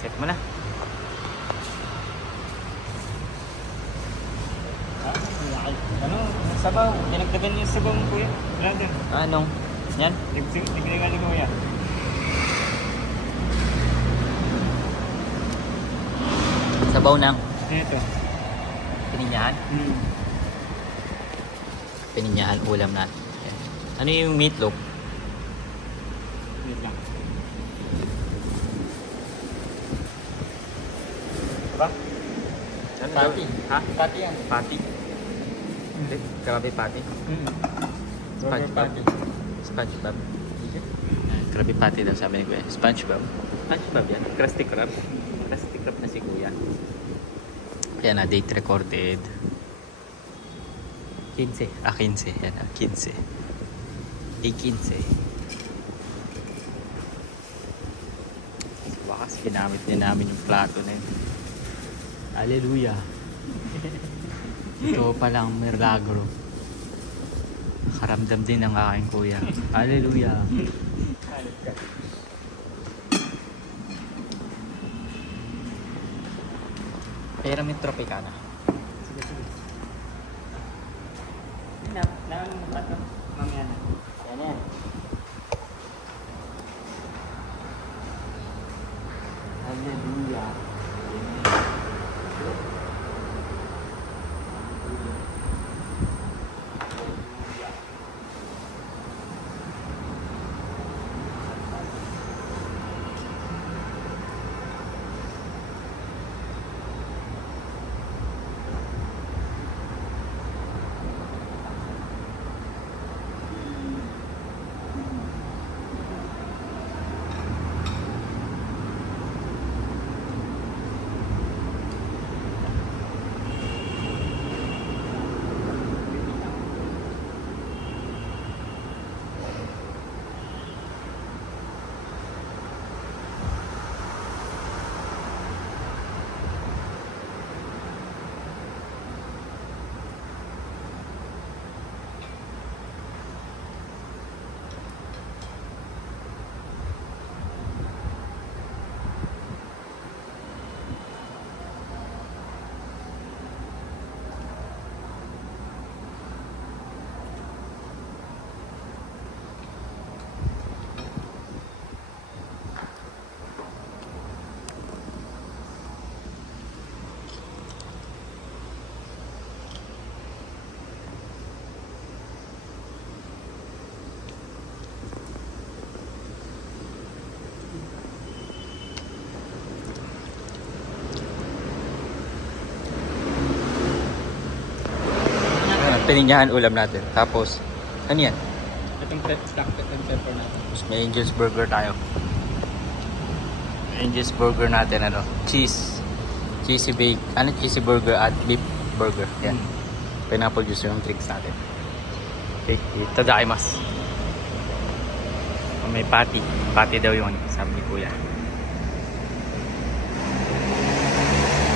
Set mo na. Ano? Sabaw. Dinagdagan yung sabaw mo kuya. Wala din. Anong? Yan? Tignan ko yan. Sabaw ng? Ito. Pininyahan? Pininyahan ulam natin. Yan. Ano yung meatloaf? Wait lang. Diba? Pati. Ha? Pati yan. Pati? Hindi. Krabi pati? Sponge patty. SpongeBob. Krabi patty daw sabi ni Kuya. SpongeBob. SpongeBob yan. Krusty Krab. Krusty Krab na si Kuya. Yan na, date recorded. 15. 15. Yan na, 15. 15. Sa wakas, ginamit din namin yung plato na yun. Hallelujah. Ito palang milagro. Nakaramdam din ng aking kuya. Hallelujah. Pero may tropicana. Sige, sige. Naman mo ba ito? Mamaya na. Yan yan. Hallelujah. Pininyahan ulam natin. Tapos, ano yan? Itong stock and pepper natin. Tapos may Angel's Burger tayo. Angel's Burger natin, ano? Cheese. Cheesy bake. Ano? Cheesy burger at beef burger. Yan. Pineapple juice yung drinks natin. Okay. Itadakimasu. May patty. Patty daw yun. Sabi ni Kuya.